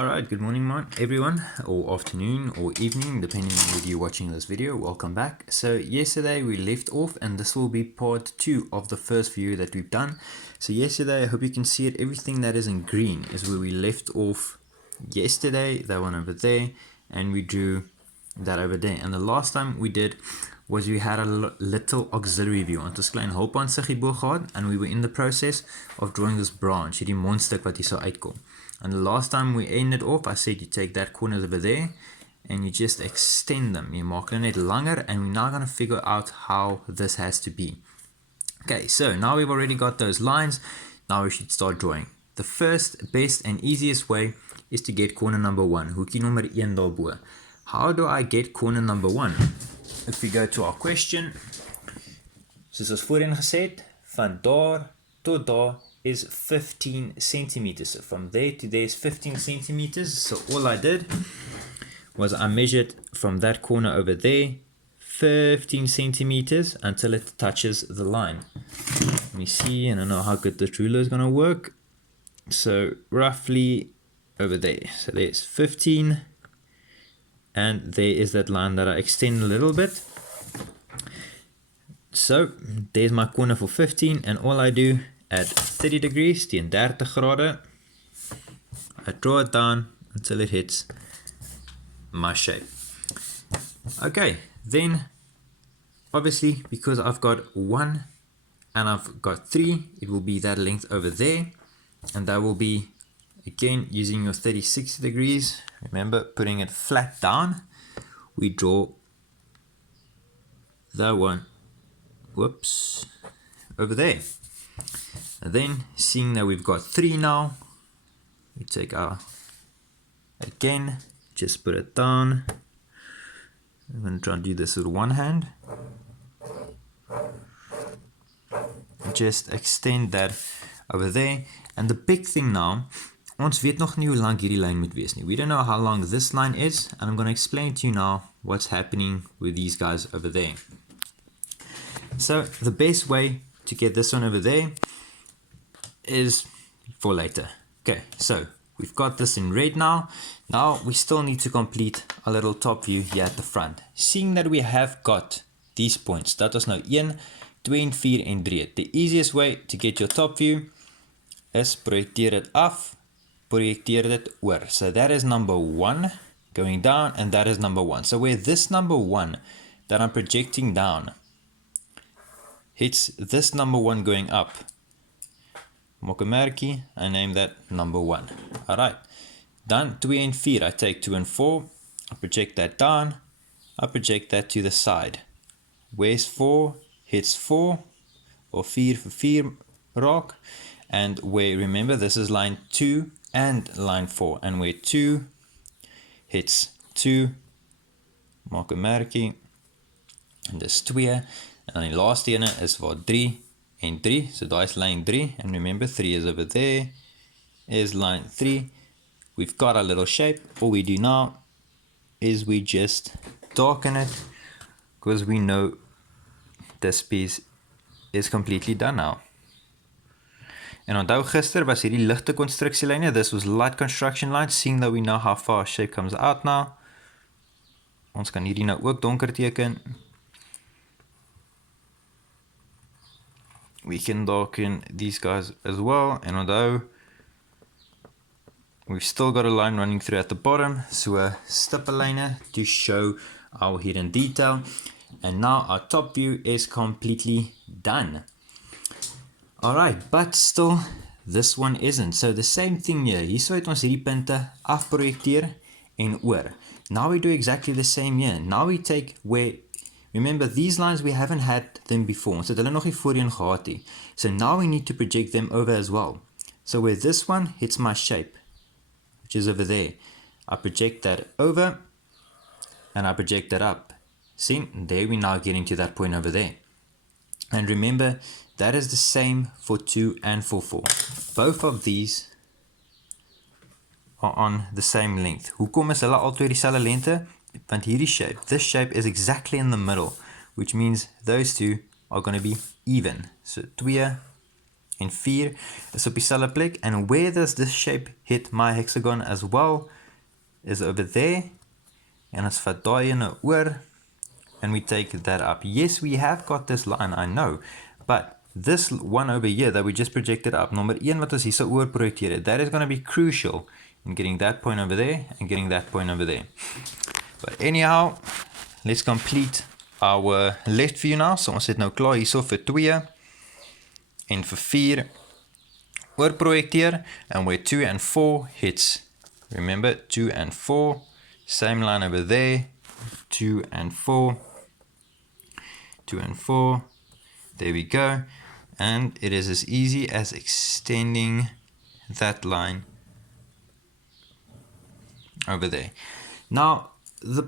Alright, good morning everyone, or afternoon or evening, depending on whether you're watching this video. Welcome back. So yesterday we left off, and this will be part 2 of the first video that we've done. So yesterday, I hope you can see it, everything that is in green is where we left off yesterday, that one over there, and we drew that over there. And the last time we did was we had a little auxiliary view. Ons was klein hulp aan siggie bo gehad, and we were in the process of drawing this branch, hierdie mondstuk wat hier sou uitkom. And the last time we ended off, I said you take that corner over there and you just extend them. You maak hulle net langer, and we're now going to figure out how this has to be. Okay, so now we've already got those lines. Now we should start drawing. The first, best and easiest way is to get corner number 1. Hoekie nommer 1 daarbo. How do I get corner number 1? If we go to our question, soos ons voorheen gesê het, van daar tot daar is 15 centimeters. So from there to there is 15 centimeters. So all I did was I measured from that corner over there 15 centimeters until it touches the line. Let me see, I don't know how good this ruler is going to work. So roughly over there. So there's 15, and there is that line that I extend a little bit. So there's my corner for 15, and all I do at 30 degrees, teen 30 grade, I draw it down until it hits my shape. Okay, then obviously because I've got 1 and I've got 3, it will be that length over there, and that will be, again, using your 36 degrees, remember, putting it flat down, we draw that one, whoops, over there. And then, seeing that we've got 3 now, we take our, again, just put it down. I'm going to try and do this with one hand. Just extend that over there. And the big thing now, ons weet nog nie hoe lang hierdie lyn moet wees nie. We don't know how long this line is, and I'm going to explain to you now what's happening with these guys over there. So, the best way to get this one over there is for later. Okay, so we've got this in red now. Now we still need to complete a little top view here at the front. Seeing that we have got these points, that was nou 1, 2 en 4 en 3. The easiest way to get your top view is projecteer dit af, projecteer dit oor. So that is number 1 going down, and that is number 1. So where this number 1 that I'm projecting down hits this number 1 going up, maak 'n merkie, I name that number 1. Alright, dan 2 en 4, I take 2 and 4, I project that down, I project that to the side. Where's 4 hits 4, or 4 vir 4 raak, and where, remember, this is line 2 and line 4, and where 2 hits 2, maak 'n merkie, en dis 2, en dan die laaste ene is waar 3 en 3, so daar is line 3, and remember 3 is over there, is line 3. We've got our little shape. All we do now is we just darken it, because we know this piece is completely done now. En onthou gister was hierdie ligte konstruksielyne, this was light construction lines, seeing that we know how far our shape comes out now. Ons kan hierdie nou ook donker teken. We can darken these guys as well, and although we've still got a line running through at the bottom, so stippeline to show our hidden detail, and now our top view is completely done. Alright, but still this one isn't, so the same thing here, hierso het ons hierdie punte afprojecteer en oor. Now we do exactly the same here. Now we take where, remember, these lines, we haven't had them before, ons het hulle nog nie voorheen gehad nie. So now we need to project them over as well. So where this one hits my shape, which is over there, I project that over, and I project that up. See, there we're now getting to that point over there. And remember, that is the same for 2 and for 4. Both of these are on the same length. Hoekom is hulle altyd dieselfde lengte? Want hierdie shape, this shape is exactly in the middle, which means those two are going to be even. So 2 en 4 is op dieselfde plek. And where does this shape hit my hexagon as well? Is over there. En ons vat daai ene oor. And we take that up. Yes, we have got this line, I know. But this one over here that we just projected up, number 1 wat ons hier so oor projecteer het, that is going to be crucial in getting that point over there and getting that point over there. But anyhow, let's complete our left view now. So ons het nou klaar hierso vir 2 en vir 4 oor projecteer, and where 2 and 4 hits. Remember, 2 and 4, same line over there, 2 and 4, 2 and 4, there we go. And it is as easy as extending that line over there. Now,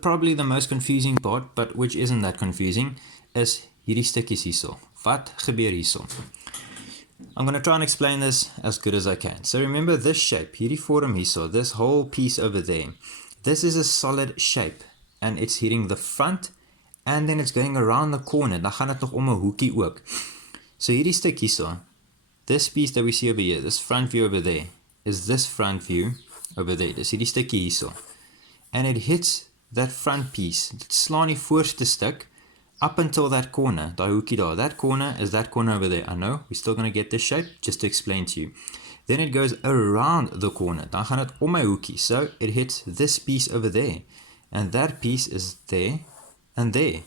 probably the most confusing part, but which isn't that confusing, is hierdie stukkies hierso. Wat gebeur hierso? I'm going to try and explain this as good as I can. So remember this shape, hierdie vorm hierso, this whole piece over there, this is a solid shape, and it's hitting the front, and then it's going around the corner. Dan gaan dit nog om 'n hoekie ook. So hierdie stuk hierso, this piece that we see over here, this front view over there, is this front view over there. Dis hierdie stukkie hierso. And it hits that front piece. Dit slaan die voorste stuk up until that corner, daai hoekie daar. That corner is that corner over there. I know, we're still going to get this shape, just to explain to you. Then it goes around the corner. Dan gaan dit om my hoekie. So it hits this piece over there. And that piece is there and there.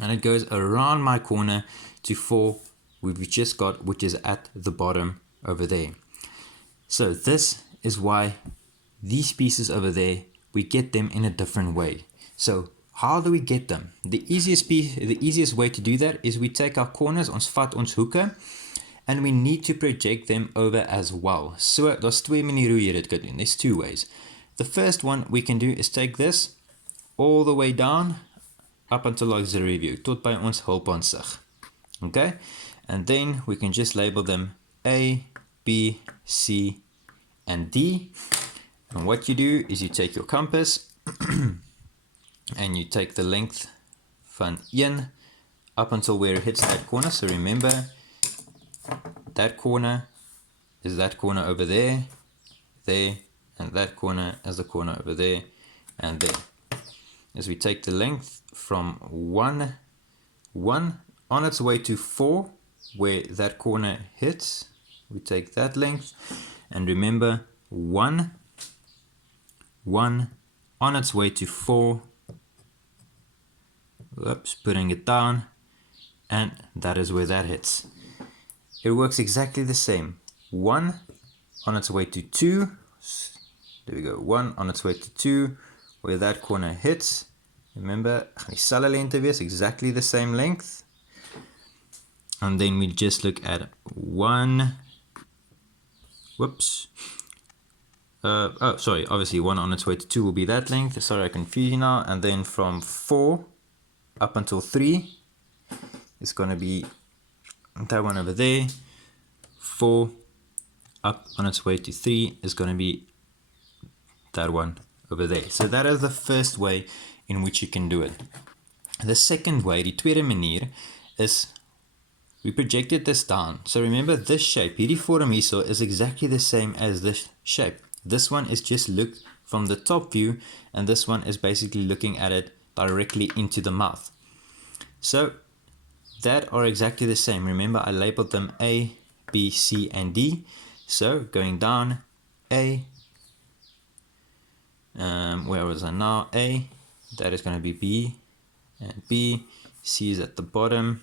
And it goes around my corner to 4, we've just got, which is at the bottom over there. So this is why these pieces over there, we get them in a different way. So how do we get them? The easiest way to do that is we take our corners, ons vat ons hoeke, and we need to project them over as well. So daar's 2 maniere hoe jy dit kan doen. There's 2 ways. The first one we can do is take this all the way down up until auxiliary view, tot by ons hulpansig. Okay? And then we can just label them A, B, C, and D. And what you do is you take your compass and you take the length van 1 up until where it hits that corner. So remember, that corner is that corner over there, there, and that corner is the corner over there and there. As we take the length from 1 on its way to 4, where that corner hits, we take that length, and remember 1 on its way to 4, whoops, putting it down, and that is where that hits. It works exactly the same. 1 on its way to 2, there we go, 1 on its way to 2, where that corner hits. Remember, gaan dieselfde lengte wees, exactly the same length. And then we just look at 1, whoops, obviously 1 on its way to 2 will be that length. Sorry, I confused you now. And then from 4 up until 3 is going to be that one over there. 4 up on its way to 3 is going to be that one over there. So that is the first way in which you can do it. The second way, die tweede manier, is we projected this down. So remember, this shape, hierdie vorm hierso, is exactly the same as this shape. This one is just looked from the top view, and this one is basically looking at it directly into the mouth. So that are exactly the same. Remember, I labeled them A, B, C, and D. So going down, A, where was I now? A, that is going to be B, and B, C is at the bottom,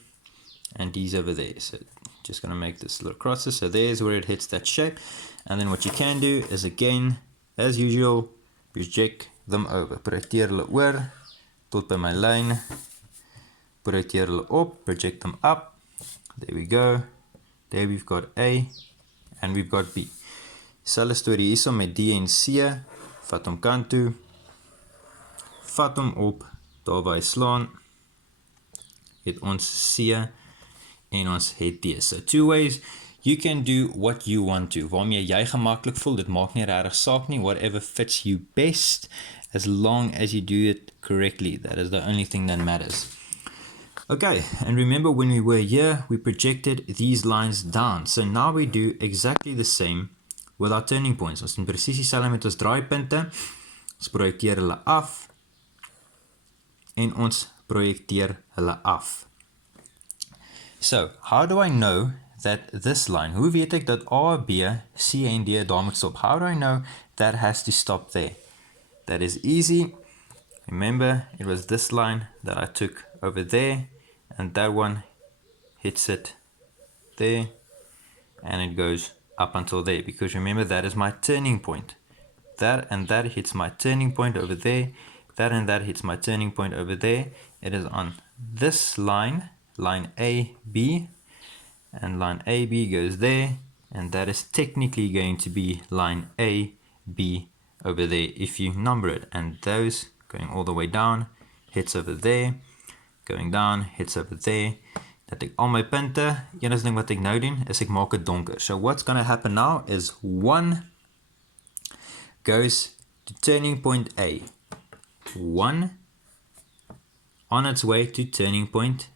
and D is over there. So just going to make this little crosses. So there's where it hits that shape. And then what you can do is, again, as usual, project them over. Projecteer hulle oor, tot by my lyn. Projecteer hulle op, project them up. There we go. There we've got A, and we've got B. Selfde storie hierso met D en C. Vat hom kant toe. Vat hom op, daar waar hy slaan. Het ons C en ons het D. So 2 ways. You can do what you want to. Waarmee jy gemaklik voel, dit maak nie regtig saak nie. Whatever fits you best, as long as you do it correctly. That is the only thing that matters. Okay, and remember when we were here, we projected these lines down. So now we do exactly the same with our turning points. Ons doen presies dieselfde met ons draaipunte. Ons projekteer hulle af en ons projekteer hulle af. So, how do I know that this line, hoe weet ek dat A, B, C en D daar moet stop? How do I know that has to stop there? That is easy. Remember, it was this line that I took over there, and that one hits it there, and it goes up until there, because remember, that is my turning point. That and that hits my turning point over there. That and that hits my turning point over there. It is on this line, line AB, and line AB goes there, and that is technically going to be line AB over there if you number it, and those going all the way down hits over there, going down hits over there. Dat ek al my punte, enigste ding wat ek nou doen is ek maak dit donker. So what's going to happen now is 1 goes to turning point A, 1 on its way to turning point